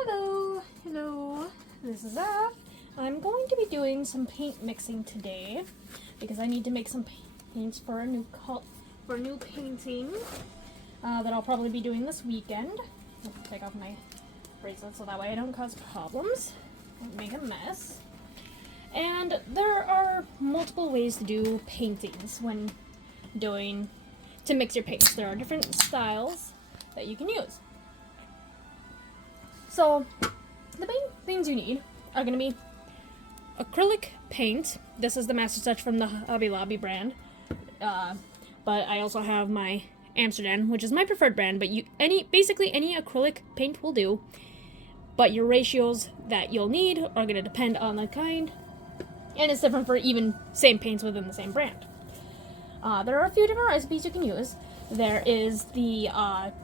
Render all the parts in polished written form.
Hello, this is Zaf. I'm going to be doing some paint mixing today because I need to make some paints for a new painting that I'll probably be doing this weekend. I'll take off my bracelet so that way I don't cause problems, don't make a mess. And there are multiple ways to do paintings when to mix your paints. There are different styles that you can use. So, the main things you need are going to be acrylic paint. This is the Master Touch from the Hobby Lobby brand. But I also have my Amsterdam, which is my preferred brand. But basically any acrylic paint will do. But your ratios that you'll need are going to depend on the kind. And it's different for even same paints within the same brand. There are a few different recipes you can use. There is the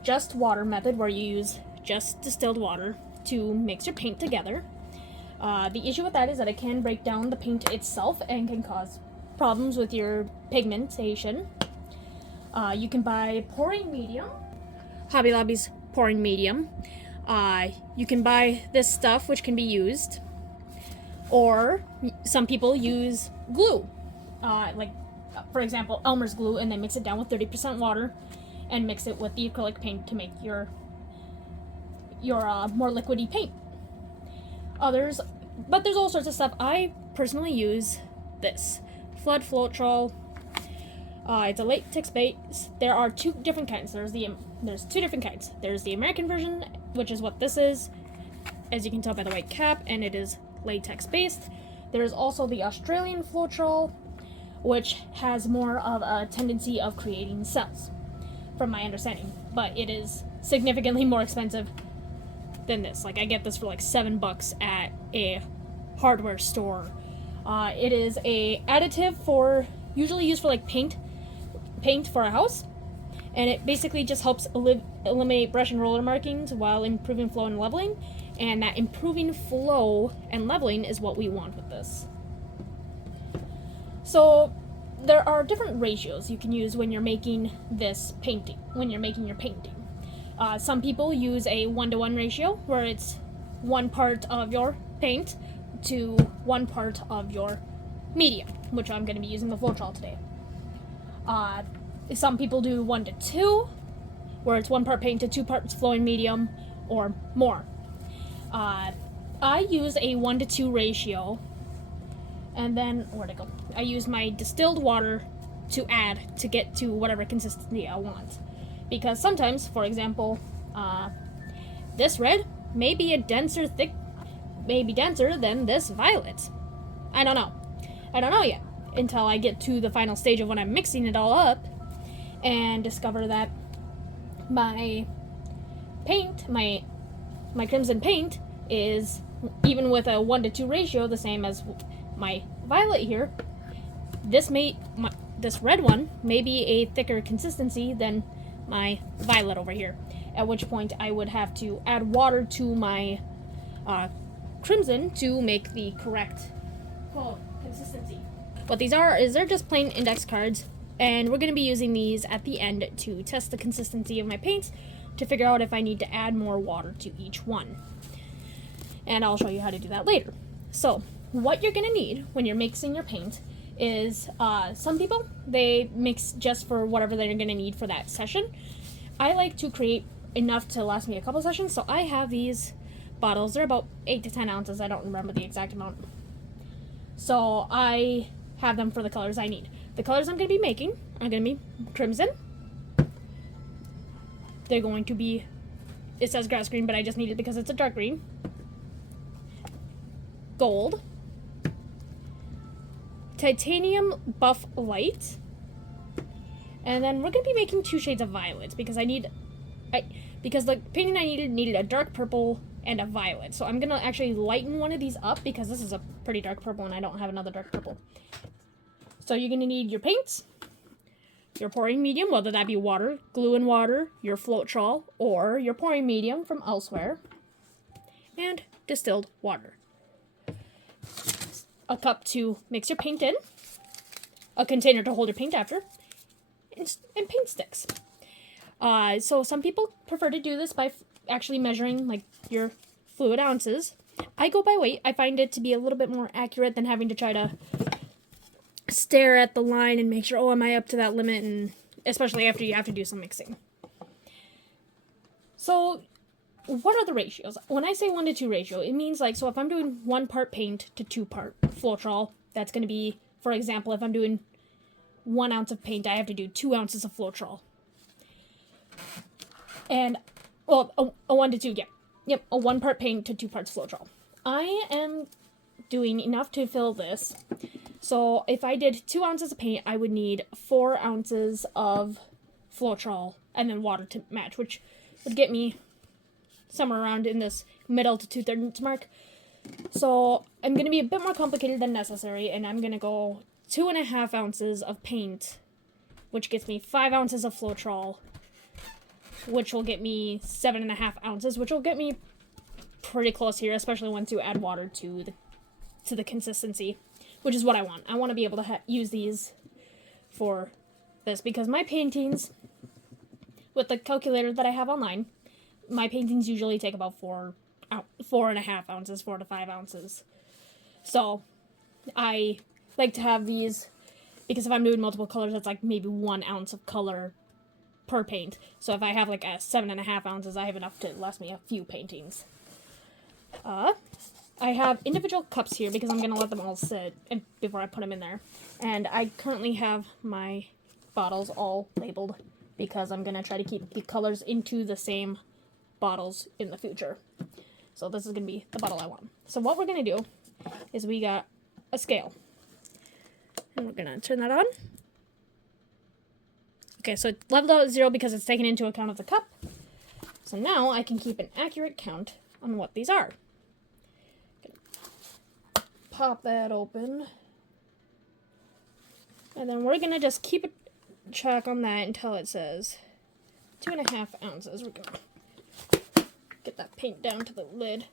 just water method, where you use just distilled water to mix your paint together. The issue with that is that it can break down the paint itself and can cause problems with your pigmentation. You can buy pouring medium, Hobby Lobby's pouring medium. You can buy this stuff, which can be used, or some people use glue, for example, Elmer's glue, and they mix it down with 30% water and mix it with the acrylic paint to make your more liquidy paint. But there's all sorts of stuff. I personally use this Flood Floetrol. It's a latex base. There are two different kinds. There's two different kinds. There's the American version, which is what this is, as you can tell by the white cap, and it is latex based. There's also the Australian Floetrol, which has more of a tendency of creating cells, from my understanding. But it is significantly more expensive than this. Like, I get this for like $7 at a hardware store. It is a additive usually used for like paint for a house, and it basically just helps eliminate brush and roller markings while improving flow and leveling. And that improving flow and leveling is what we want with this. So there are different ratios you can use when you're making this painting, when you're making your painting. Some people use a 1-to-1 ratio, where it's 1 part of your paint to 1 part of your medium, which I'm going to be using the Floetrol today. Some people do 1-to-2, where it's 1 part paint to 2 parts flowing medium, or more. I use a 1-to-2 ratio, and then, where'd it go? I use my distilled water to add to get to whatever consistency I want. Because sometimes, for example, this red may be denser than this violet. I don't know yet, until I get to the final stage of when I'm mixing it all up and discover that my paint, my crimson paint, is, even with a 1-to-2 ratio, the same as my violet here. This red one may be a thicker consistency than my violet over here, at which point I would have to add water to my crimson to make the correct consistency. What these are is they're just plain index cards, and we're going to be using these at the end to test the consistency of my paints to figure out if I need to add more water to each one. And I'll show you how to do that later. So, what you're going to need when you're mixing your paint is, some people, they mix just for whatever they're going to need for that session. I like to create enough to last me a couple sessions, so I have these bottles. They're about 8 to 10 ounces. I don't remember the exact amount. So I have them for the colors I need. The colors I'm going to be making are going to be crimson. They're going to be, it says grass green, but I just need it because it's a dark green. Gold. Titanium Buff Light. And then we're going to be making 2 shades of violet because because the painting I needed a dark purple and a violet. So I'm going to actually lighten one of these up because this is a pretty dark purple and I don't have another dark purple. So you're going to need your paints, your pouring medium, whether that be water, glue and water, your Floetrol, or your pouring medium from elsewhere, and distilled water. A cup to mix your paint in, a container to hold your paint after, and paint sticks. So some people prefer to do this by actually measuring like your fluid ounces. I go by weight. I find it to be a little bit more accurate than having to try to stare at the line and make sure, oh, am I up to that limit? And especially after you have to do some mixing. So what are the ratios? When I say 1-to-2 ratio, it means like, so if I'm doing 1 part paint to 2 part Floetrol, that's going to be, for example, if I'm doing 1 ounce of paint, I have to do 2 ounces of Floetrol. And, well, a 1-to-2, yeah. Yep, a 1 part paint to 2 parts Floetrol. I am doing enough to fill this. So if I did 2 ounces of paint, I would need 4 ounces of Floetrol and then water to match, which would get me somewhere around in this middle to 2/3 mark. So I'm going to be a bit more complicated than necessary, and I'm going to go 2.5 ounces of paint, which gets me 5 ounces of Floetrol, which will get me 7.5 ounces, which will get me pretty close here, especially once you add water to the consistency, which is what I want. I want to be able to use these for this, because my paintings, with the calculator that I have online, my paintings usually take about 4.5 ounces, 4 to 5 ounces. So I like to have these, because if I'm doing multiple colors, that's like maybe 1 ounce of color per paint. So if I have like a 7.5 ounces, I have enough to last me a few paintings. I have individual cups here because I'm going to let them all sit before I put them in there. And I currently have my bottles all labeled because I'm going to try to keep the colors into the same bottles in the future. So this is going to be the bottle I want. So what we're going to do is we got a scale. And we're going to turn that on. Okay, so it's leveled out at 0 because it's taken into account of the cup. So now I can keep an accurate count on what these are. Pop that open. And then we're going to just keep a track on that until it says 2.5 ounces. We're going to get that paint down to the lid.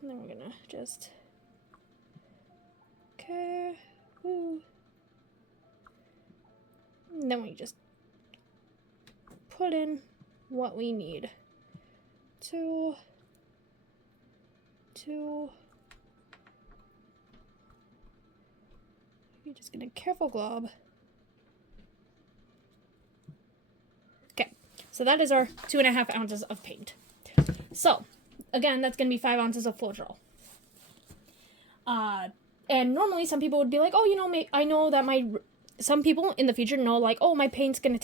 And then we're going to just... Okay. Woo. And then we just put in what we need. 2. You're just gonna careful glob. Okay, so that is our 2.5 ounces of paint. So, again, that's gonna be 5 ounces of Floetrol. And normally some people would be like, oh, you know, I know that some people in the future know, like, oh, my paint's gonna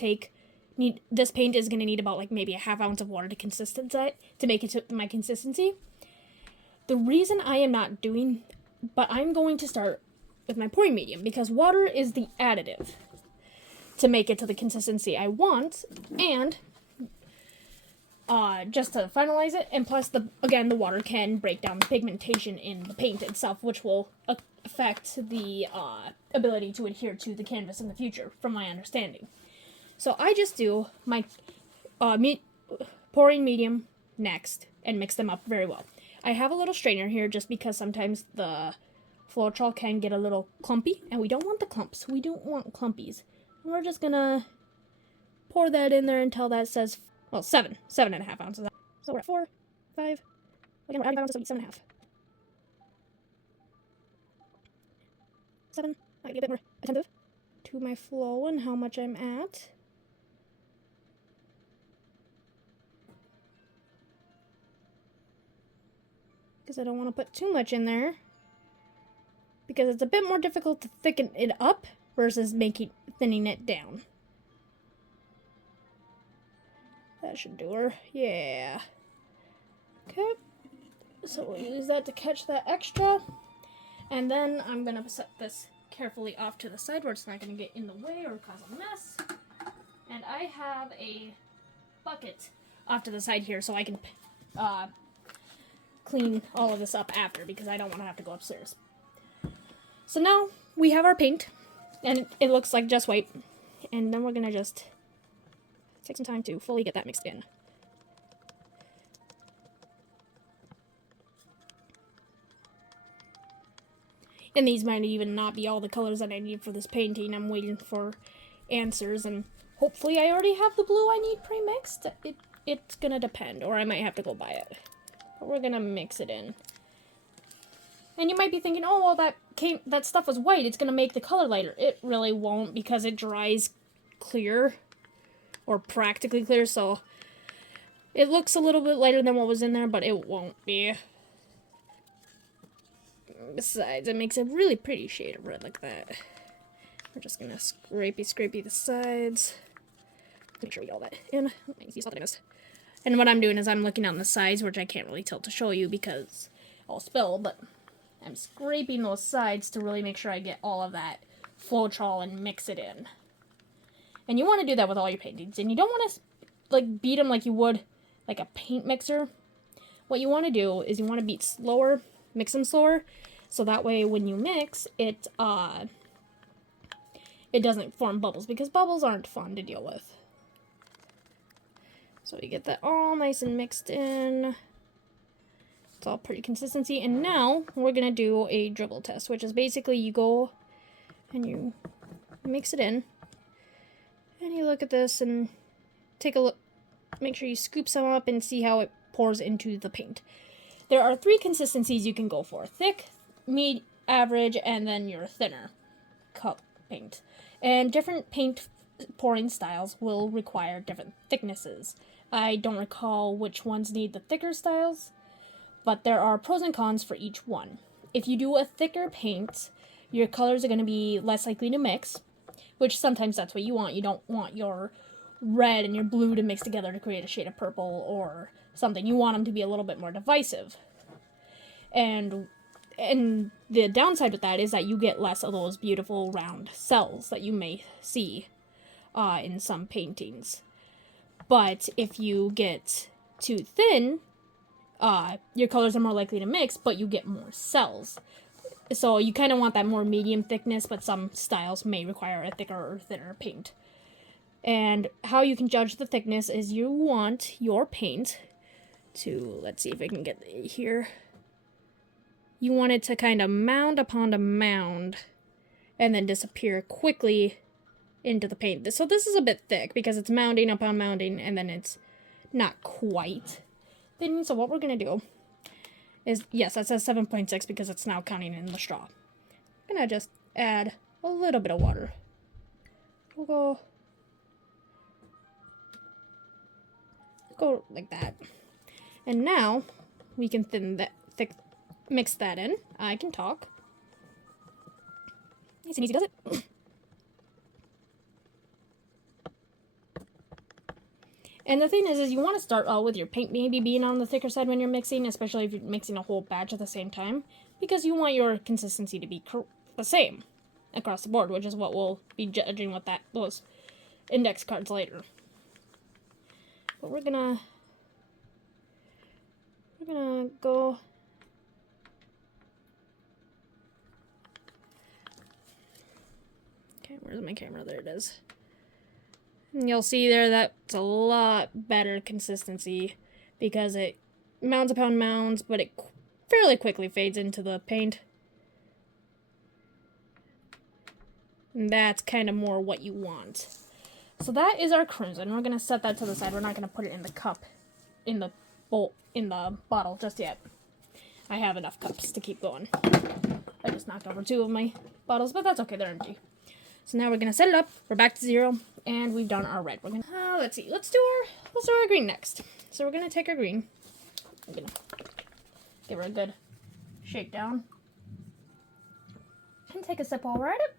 this paint is gonna need about like maybe a half ounce of water to make it to my consistency. The reason I am not doing, but I'm going to start with my pouring medium, because water is the additive to make it to the consistency I want, and just to finalize it, and plus, the water can break down the pigmentation in the paint itself, which will affect the ability to adhere to the canvas in the future, from my understanding. So I just do my pouring medium next, and mix them up very well. I have a little strainer here just because sometimes the Floetrol can get a little clumpy, and we don't want the clumps. We don't want clumpies. And we're just gonna pour that in there until that says, well, 7.5 ounces. So we're at 4, 5, again, we're adding 5 ounces, so 7.5. 7, I get a bit more attentive to my flow and how much I'm at. Because I don't want to put too much in there, because it's a bit more difficult to thicken it up versus thinning it down. That should do her. Yeah. Okay. So we'll use that to catch that extra. And then I'm going to set this carefully off to the side where it's not going to get in the way or cause a mess. And I have a bucket off to the side here so I can clean all of this up after, because I don't want to have to go upstairs. So now we have our paint, and it looks like just white. And then we're going to just take some time to fully get that mixed in. And these might even not be all the colors that I need for this painting. I'm waiting for answers, and hopefully I already have the blue I need pre-mixed. It's gonna depend, or I might have to go buy it. But we're gonna mix it in. And you might be thinking, oh, well, that stuff was white. It's gonna make the color lighter. It really won't, because it dries clear, or practically clear. So it looks a little bit lighter than what was in there, but it won't be. Besides, it makes a really pretty shade of red like that. We're just gonna scrapey the sides. Make sure we get all that in. You saw that I missed. And what I'm doing is I'm looking on the sides, which I can't really tilt to show you because I'll spill, but I'm scraping those sides to really make sure I get all of that Floetrol and mix it in. And you want to do that with all your paintings. And you don't want to like beat them like you would like a paint mixer. What you want to do is you want to beat slower, mix them slower, so that way when you mix it, it doesn't form bubbles, because bubbles aren't fun to deal with. So we get that all nice and mixed in. It's all pretty consistency. And now we're going to do a dribble test, which is basically you go and you mix it in. And you look at this and take a look. Make sure you scoop some up and see how it pours into the paint. There are 3 consistencies you can go for: thick, medium, average, and then your thinner cup paint. And different paint pouring styles will require different thicknesses. I don't recall which ones need the thicker styles, but there are pros and cons for each one. If you do a thicker paint, your colors are going to be less likely to mix, which sometimes that's what you want. You don't want your red and your blue to mix together to create a shade of purple or something. You want them to be a little bit more divisive. And the downside with that is that you get less of those beautiful round cells that you may see in some paintings. But if you get too thin, your colors are more likely to mix, but you get more cells. So you kind of want that more medium thickness, but some styles may require a thicker or thinner paint. And how you can judge the thickness is you want your paint to, let's see if I can get it here. You want it to kind of mound upon a mound and then disappear quickly into the paint. So this is a bit thick because it's mounding upon mounding and then it's not quite thin. So what we're going to do is, yes, that says 7.6 because it's now counting in the straw. I'm going to just add a little bit of water. We'll go like that. And now we can mix that in. I can talk. Nice and easy, does it? And the thing is you want to start out with your paint maybe being on the thicker side when you're mixing, especially if you're mixing a whole batch at the same time, because you want your consistency to be the same across the board, which is what we'll be judging with those index cards later. But we're gonna go. Okay, where's my camera? There it is. And you'll see there that's a lot better consistency because it mounds upon mounds, but it fairly quickly fades into the paint. And that's kind of more what you want. So that is our crimson. We're going to set that to the side. We're not going to put it in the cup, in the bowl, in the bottle just yet. I have enough cups to keep going. I just knocked over 2 of my bottles, but that's okay. They're empty. So now we're going to set it up. We're back to 0, and we've done our red. We're going to, let's see. Let's do our green next. So we're going to take our green. I'm going to give her a good shake down. And take a sip while we're at it.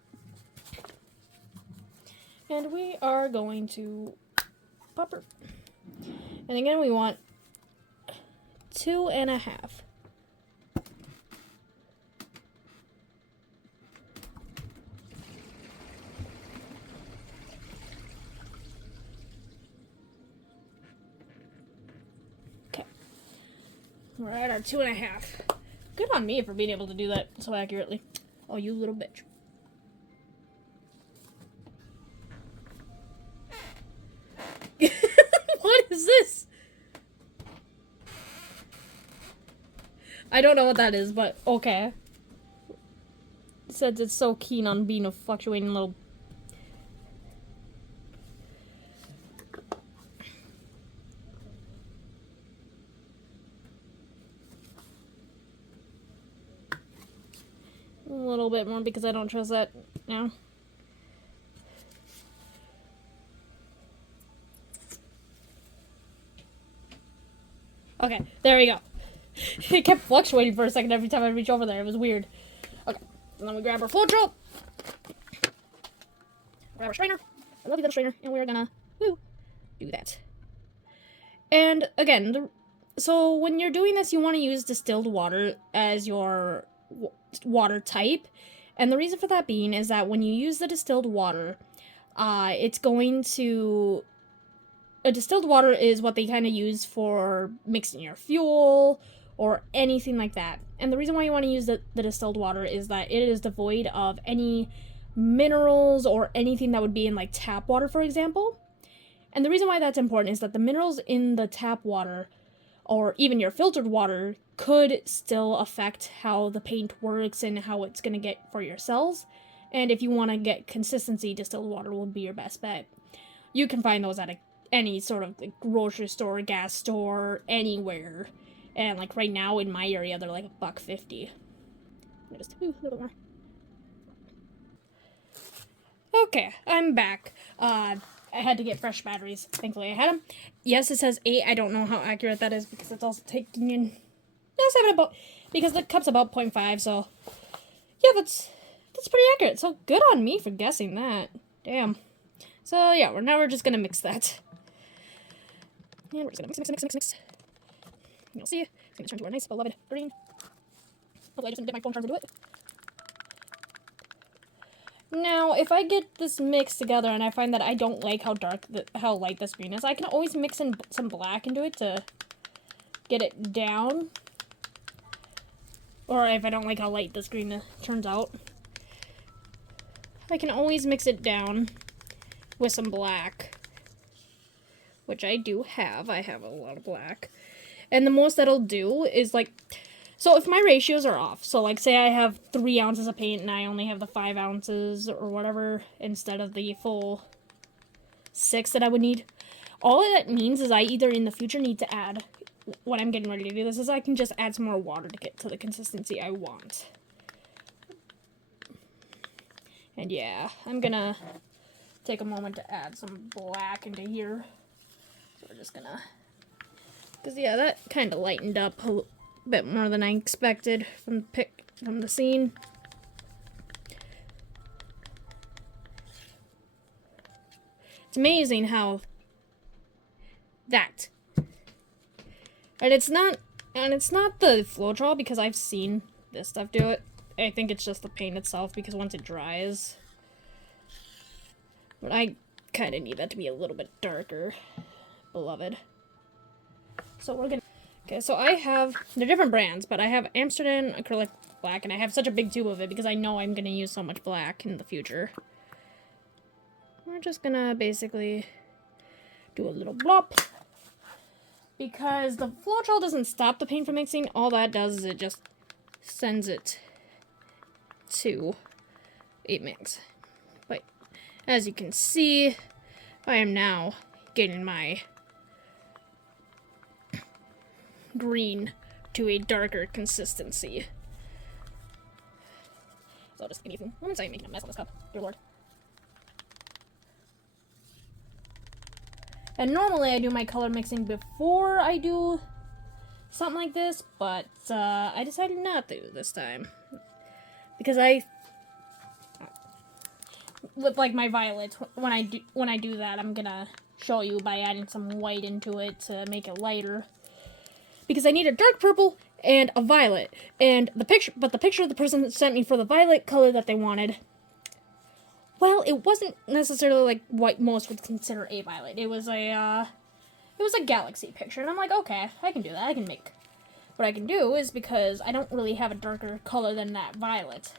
And we are going to pop her. And again, we want 2.5. Okay. We're at our 2.5. Good on me for being able to do that so accurately. Oh, you little bitch. What is this? I don't know what that is, but okay. It says it's so keen on being a fluctuating little... A little bit more because I don't trust that now. Okay, there we go. It kept fluctuating for a second every time I reach over there. It was weird. Okay, and then we grab our Floetrol. Grab our strainer. I love you, little strainer. And we're gonna do that. And again, so when you're doing this, you want to use distilled water as your water type. And the reason for that being is that when you use the distilled water, it's going to... A distilled water is what they kind of use for mixing your fuel or anything like that. And the reason why you want to use the distilled water is that it is devoid of any minerals or anything that would be in like tap water, for example. And the reason why that's important is that the minerals in the tap water or even your filtered water could still affect how the paint works and how it's going to get for your cells. And if you want to get consistency, distilled water will be your best bet. You can find those at any sort of like grocery store, gas store, anywhere. And like right now in my area, they're like $1.50. Just a little bit more. Okay, I'm back. I had to get fresh batteries. Thankfully, I had them. Yes, it says 8. I don't know how accurate that is because it's also taking in... No, 7 about... Because the cup's about 0.5, so... Yeah, that's pretty accurate. So good on me for guessing that. Damn. So yeah, we're just gonna mix that. And we're just gonna mix. You'll see. It's gonna turn to our nice, beloved green. Hopefully I just didn't dip my phone trying to do it. Now, if I get this mixed together and I find that I don't like how light this green is, I can always mix in some black into it to get it down. Or if I don't like how light this green turns out, I can always mix it down with some black, which I do have. I have a lot of black. And the most that'll do is like... So if my ratios are off, so like say I have 3 ounces of paint and I only have the 5 ounces or whatever instead of the full 6 that I would need, all that means is I either in the future need to add, when I'm getting ready to do this, is I can just add some more water to get to the consistency I want. And yeah, I'm gonna take a moment to add some black into here. So we're just gonna, because yeah, that kind of lightened up a bit more than I expected from the scene. It's amazing how that, and it's not the Floetrol because I've seen this stuff do it. I think it's just the paint itself because once it dries, but I kind of need that to be a little bit darker, beloved. So we're gonna. Okay, so I have, they're different brands, but I have Amsterdam acrylic black, and I have such a big tube of it because I know I'm going to use so much black in the future. We're just going to basically do a little blop. Because the Floetrol doesn't stop the paint from mixing, all that does is it just sends it to a mix. But as you can see, I am now getting my green to a darker consistency. So I'll just give you moments. I'm making a mess on this cup, dear lord. And normally I do my color mixing before I do something like this, but I decided not to this time because with like my violet, when I do that, I'm gonna show you by adding some white into it to make it lighter. Because I need a dark purple and a violet. And the picture the person sent me for the violet color that they wanted, well, it wasn't necessarily like what most would consider a violet. It was a galaxy picture. And I'm like, okay, I can do that. I can make. What I can do is, because I don't really have a darker color than that violet.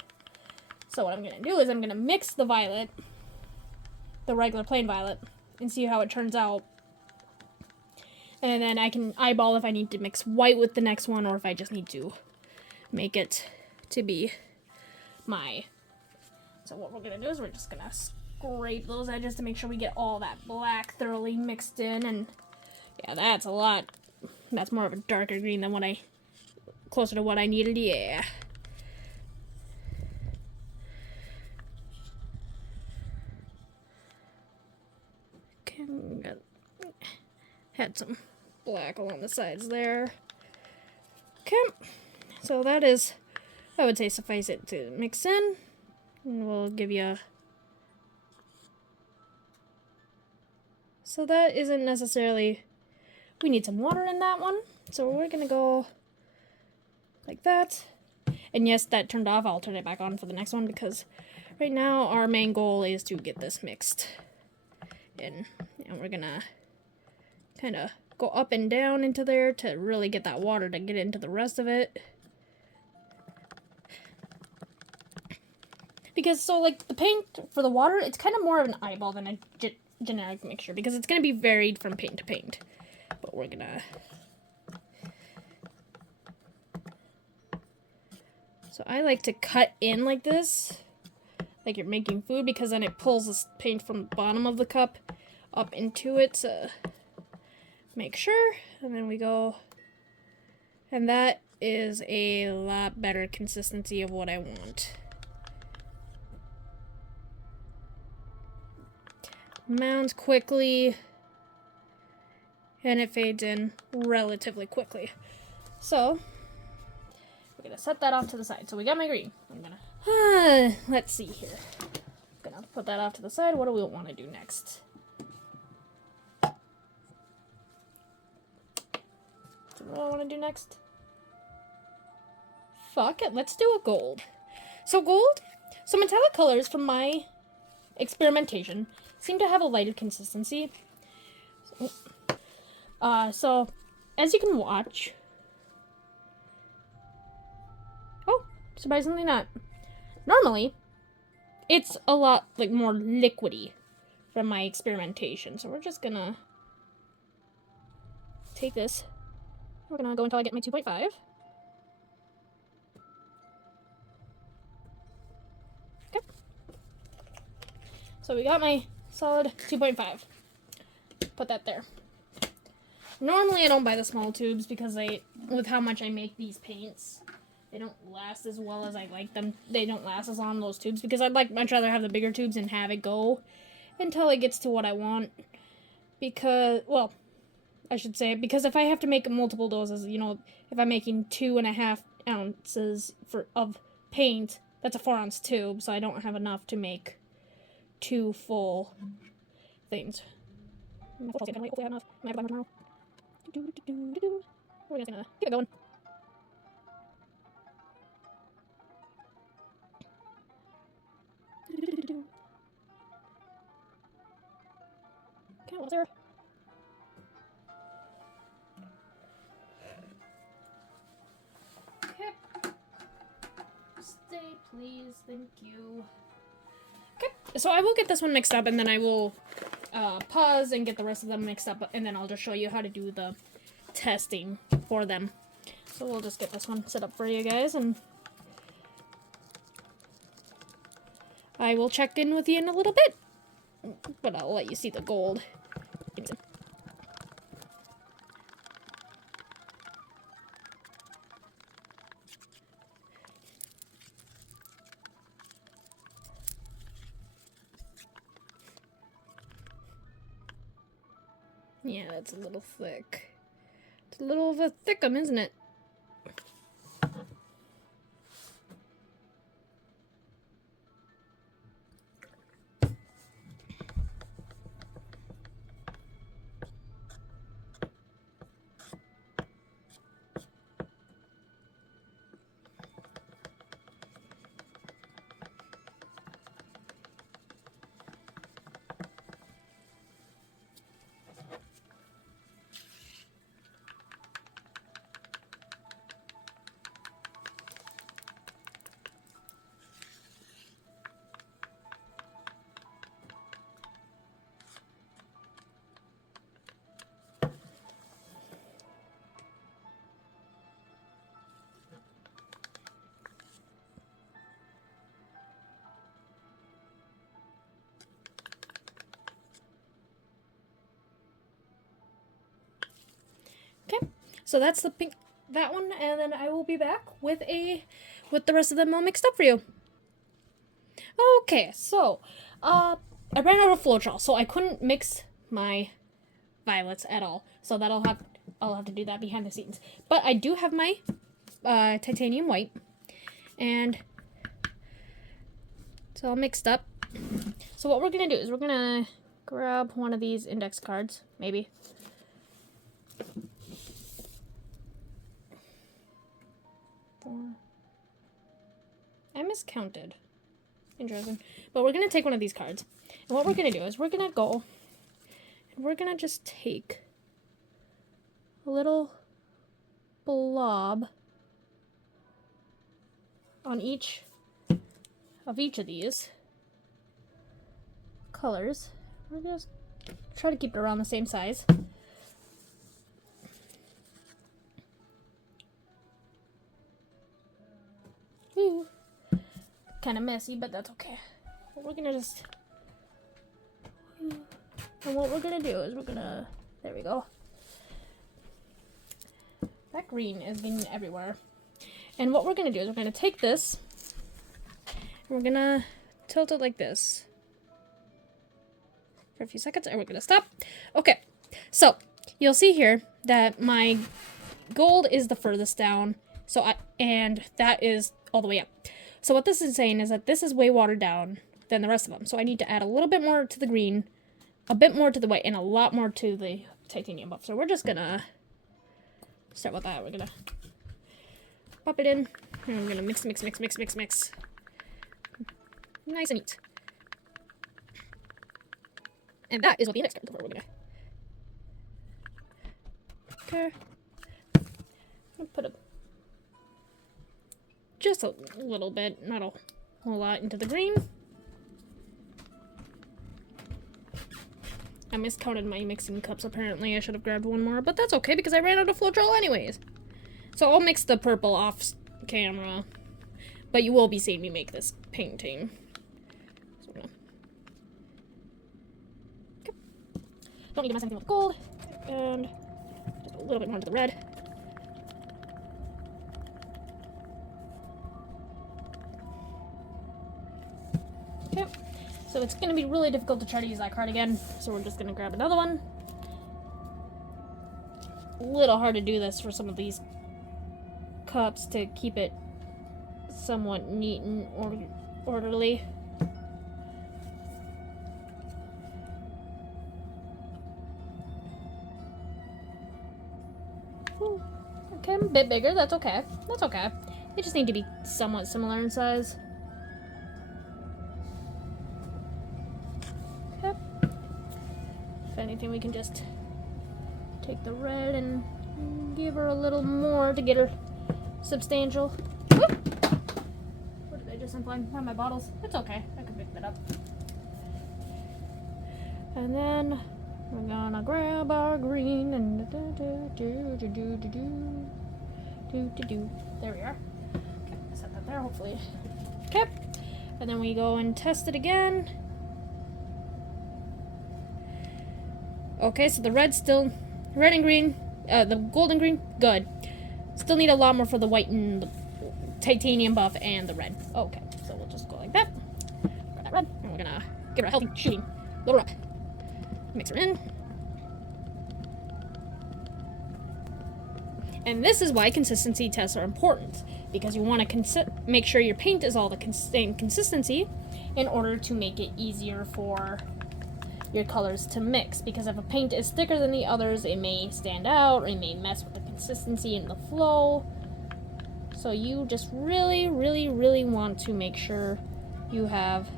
So what I'm going to do is I'm going to mix the violet, the regular plain violet, and see how it turns out. And then I can eyeball if I need to mix white with the next one or if I just need to make it to be my... So what we're going to do is we're just going to scrape those edges to make sure we get all that black thoroughly mixed in. And yeah, that's a lot. That's more of a darker green than closer to what I needed, yeah. black along the sides there. Okay, so that is, I would say, suffice it to mix in. And we'll give you a... So that isn't necessarily... We need some water in that one. So we're going to go like that. And yes, that turned off. I'll turn it back on for the next one because right now our main goal is to get this mixed in. And we're going to kind of go up and down into there to really get that water to get into the rest of it. Because, so, like, the paint for the water, it's kind of more of an eyeball than a generic mixture. Because it's going to be varied from paint to paint. But we're going to... So I like to cut in like this. Like you're making food. Because then it pulls this paint from the bottom of the cup up into it to make sure. And then we go... And that is a lot better consistency of what I want. Mounds quickly, and it fades in relatively quickly. So, we're gonna set that off to the side. So we got my green. I'm gonna, let's see here. I'm gonna put that off to the side. What do we want to do next? So what do I want to do next? Fuck it, let's do a gold. So gold, so metallic colors from my experimentation seem to have a lighter consistency. So, as you can watch... Oh, surprisingly not. Normally, it's a lot, like, more liquidy from my experimentation. So we're just gonna take this. We're gonna go until I get my 2.5. Okay. So we got my solid 2.5. Put that there. Normally I don't buy the small tubes because with how much I make these paints, they don't last as well as I like them. They don't last as long in those tubes because I'd much rather have the bigger tubes and have it go until it gets to what I want. Because, well, I should say, because if I have to make multiple doses, you know, if I'm making 2.5 ounces of paint, that's a 4-ounce tube, so I don't have enough to make 2 full things. Hopefully I have enough. I might have tomorrow. We're just gonna keep it going. Okay, what's there? Okay. Stay, please. Thank you. Okay, so I will get this one mixed up, and then I will pause and get the rest of them mixed up, and then I'll just show you how to do the testing for them. So we'll just get this one set up for you guys, and I will check in with you in a little bit, but I'll let you see the gold. Yeah, that's a little thick. It's a little of a thickum, isn't it? Okay, so that's the pink, that one, and then I will be back with the rest of them all mixed up for you. Okay, so I ran out of Floetrol, so I couldn't mix my violets at all. So that'll have I'll have to do that behind the scenes. But I do have my titanium white, and it's all mixed up. So what we're gonna do is we're gonna grab one of these index cards, maybe. I miscounted. Interesting. But we're gonna take one of these cards. And what we're gonna do is we're gonna go and we're gonna just take a little blob on each of these colors. We're gonna just try to keep it around the same size. Ooh. Kind of messy, but that's okay. We're gonna just, and what we're gonna do is we're gonna, there we go. That green is getting everywhere. And what we're gonna do is we're gonna take this, and we're gonna tilt it like this for a few seconds, and we're gonna stop. Okay, so you'll see here that my gold is the furthest down, and that is all the way up. So what this is saying is that this is way watered down than the rest of them. So I need to add a little bit more to the green, a bit more to the white, and a lot more to the titanium buff. So we're just gonna start with that. We're gonna pop it in, and we're gonna mix. Nice and neat. And that is what the index card we're gonna. Okay. I'm gonna put just a little bit, not a whole lot, into the green. I miscounted my mixing cups, apparently. I should have grabbed one more, but that's okay because I ran out of Floetrol anyways. So I'll mix the purple off camera, but you will be seeing me make this painting. So okay. Don't need to mess anything with gold, and just a little bit more into the red. Okay, so it's going to be really difficult to try to use that card again, so we're just going to grab another one. A little hard to do this for some of these cups to keep it somewhat neat and orderly. Ooh, okay, I'm a bit bigger, that's okay. That's okay. They just need to be somewhat similar in size. If anything, we can just take the red and give her a little more to get her substantial. Whoop! What did I just unplug? Not my bottles. It's okay. I can pick that up. And then we're gonna grab our green and there we are. Okay, set that there, hopefully. Okay. And then we go and test it again. Okay, so the red and green, the gold and green, good. Still need a lot more for the white and the titanium buff and the red. Okay, so we'll just go like that. Grab that red, and we're gonna give her a healthy shooting. Load her up. Mix her in. And this is why consistency tests are important, because you want to make sure your paint is all the same consistency in order to make it easier for your colors to mix, because if a paint is thicker than the others, it may stand out, or it may mess with the consistency and the flow. So you just really want to make sure you have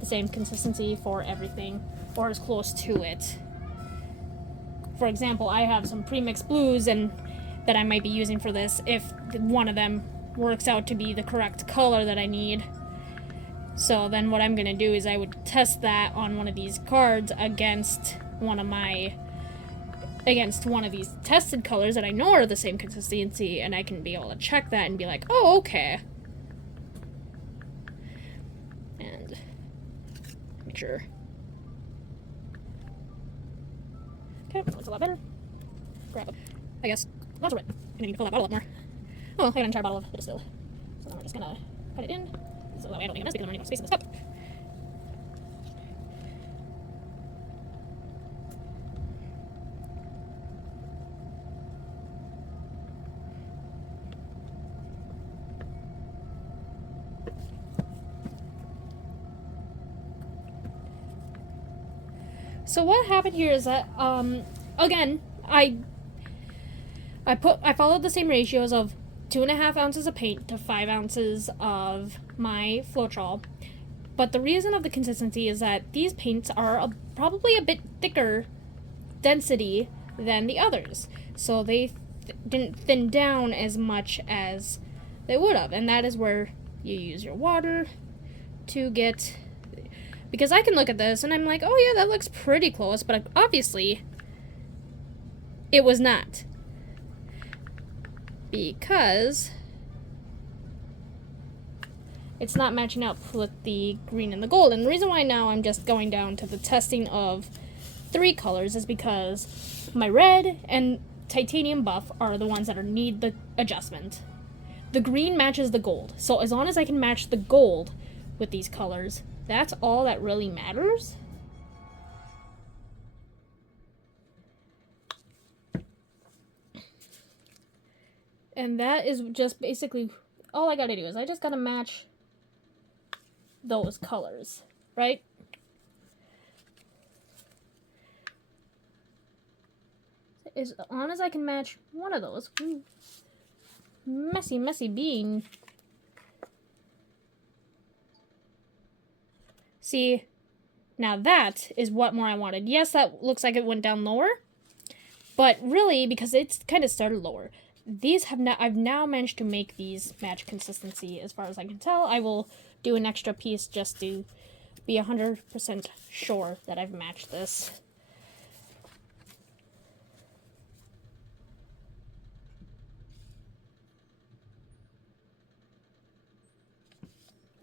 the same consistency for everything, or as close to it. For example, I have some pre-mixed blues and that I might be using for this if one of them works out to be the correct color that I need. So then what I'm going to do is I would test that on one of these cards against one of these tested colors that I know are the same consistency, and I can be able to check that and be like, oh, okay. And make sure. Okay, that looks a lot better. Grab it. I guess lots of red. I need to fill that bottle up more. Oh, well, I got an entire bottle of distilled. So then we're just going to put it in. So that way I don't make a mess because I'm running out of space in this cup. So what happened here is that, again, I followed the same ratios of 2.5 ounces of paint to 5 ounces of my Floetrol. But the reason of the consistency is that these paints are probably a bit thicker density than the others. So they didn't thin down as much as they would have. And that is where you use your water to get... Because I can look at this and I'm like, oh yeah, that looks pretty close. But obviously, it was not. Because it's not matching up with the green and the gold. And the reason why now I'm just going down to the testing of 3 colors is because my red and titanium buff are the ones that need the adjustment. The green matches the gold. So as long as I can match the gold with these colors, that's all that really matters. And that is just basically all I gotta do is I just gotta match those colors, right? As long as I can match one of those. Ooh. Messy bean. See, now that is what more I wanted. Yes, that looks like it went down lower, but really, because it's kind of started lower, these have now, I've now managed to make these match consistency as far as I can tell. I will do an extra piece just to be 100% sure that I've matched this.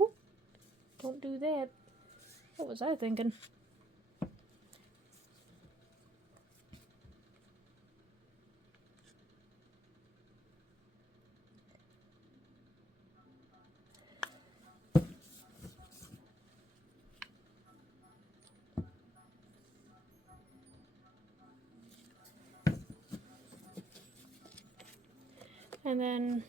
Ooh, don't do that. What was I thinking? And then,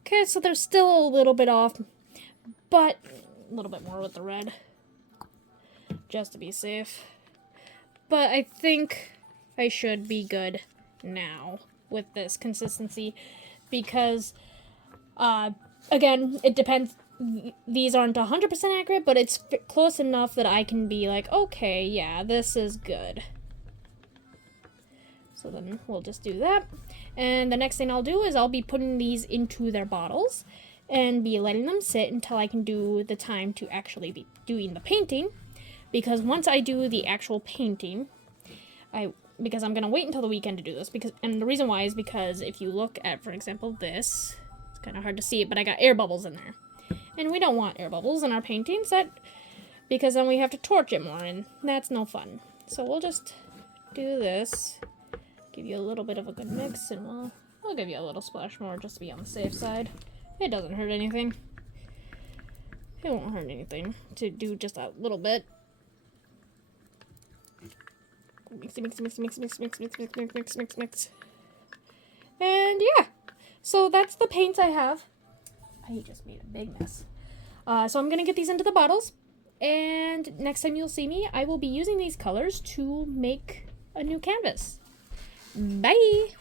okay, so there's still a little bit off, but a little bit more with the red, just to be safe. But I think I should be good now with this consistency, because, again, it depends. These aren't 100% accurate, but it's close enough that I can be like, okay, yeah, this is good. So then we'll just do that. And the next thing I'll do is I'll be putting these into their bottles and be letting them sit until I can do the time to actually be doing the painting. Because once I do the actual painting, because I'm going to wait until the weekend to do this. And the reason why is because if you look at, for example, this, it's kind of hard to see it, but I got air bubbles in there. And we don't want air bubbles in our paintings, because then we have to torch it more, and that's no fun. So we'll just do this. Give you a little bit of a good mix, and we'll give you a little splash more just to be on the safe side. It doesn't hurt anything. It won't hurt anything to do just a little bit. Mix. And yeah, so that's the paints I have. I just made a big mess. So I'm gonna get these into the bottles, and next time you'll see me, I will be using these colors to make a new canvas. Bye!